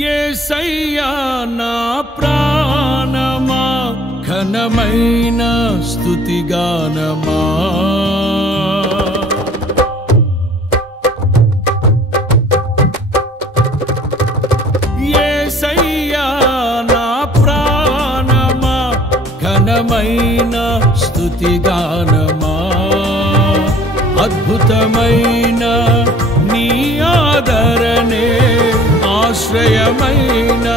యేసయ్యా నా ప్రాణమా ఘనమైన స్తుతిగానమా యేసయ్యా నా ప్రాణమా ఘనమైన స్తుతిగానమా అద్భుతమైన నీ ఆదరణే ఆశ్రయమైన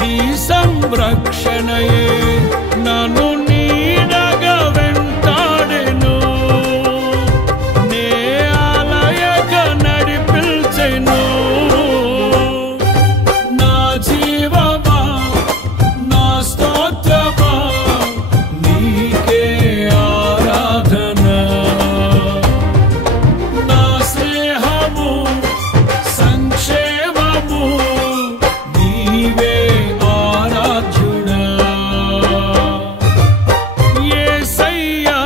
నీ సంరక్షణయే నన్ను నీడగా వెంటాడెను నే ఆలయక నడిపించెను నా జీవమా నా స్తోత్రమా నీకే ఆరాధన నా స్నేహము సంక్షేమము నీవే ఆరాధ్యుడా యేసయ్యా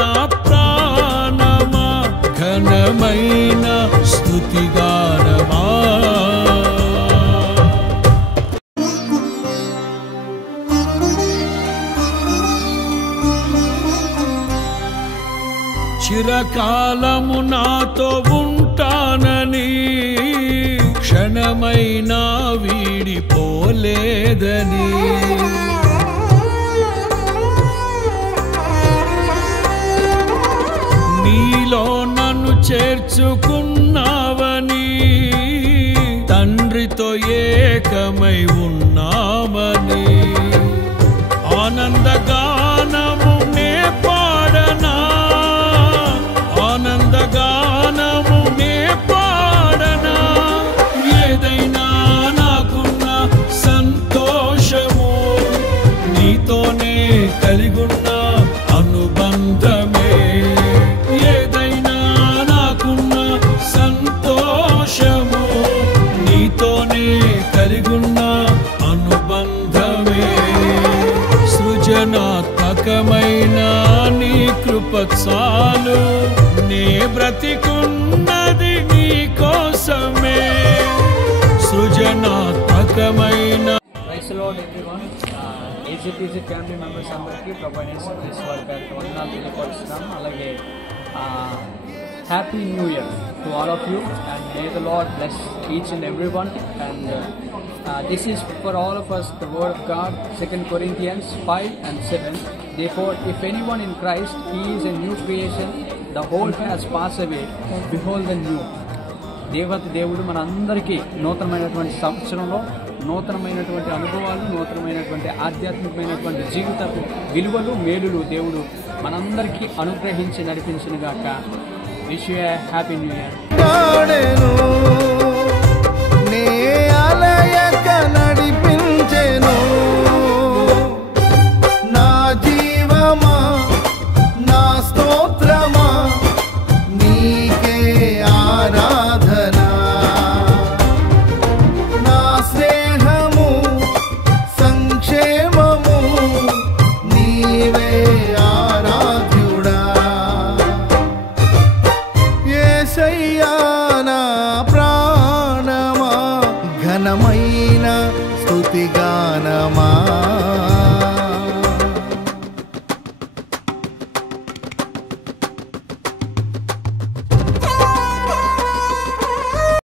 నా ప్రాణమా ఘనమైన స్తుతిగానమా చిరకాలము నాతో ఉంటానని క్షణమైనా వీడిపోలేదని నీలో నన్ను చేర్చుకున్నావని తండ్రితో ఏకమై ఉన్నామని ఆనందగానము నే పాడనా ఆనందగానము నే పాడనా ఏదైనా నాకున్న సంతోషము నీతోనే కలిగున్న అనుబంధమే ఏదైనా నాకున్న సంతోషము నీతోనే కలిగున్న అనుబంధమే సృజనాత్మకమైన నీ కృప చాలు నే బ్రతికున్నది నీ కోసమే సృజనాత్మకమైన Praise the Lord, everyone. ACTC family members అందరికీ ప్రభు యేసుక్రీస్తు వారి పేరిట వందనాలు తెలియపరుస్తున్నాము. అలాగే happy new year to all of you and may the lord bless each and every one and this is for all of us the word of God, 2 Corinthians 5:7. Therefore, if anyone in Christ, he is a new creation. The old has passed away, behold the new. దేవుడు మన అందరికీ నూతనమైనటువంటి సంవత్సరంలో నూతనమైనటువంటి అనుభవాలు నూతనమైనటువంటి ఆధ్యాత్మికమైనటువంటి జీవితపు విలువలు మేలులు దేవుడు మనందరికీ అనుగ్రహించి నడిపించును గాక. Wish you happy new year.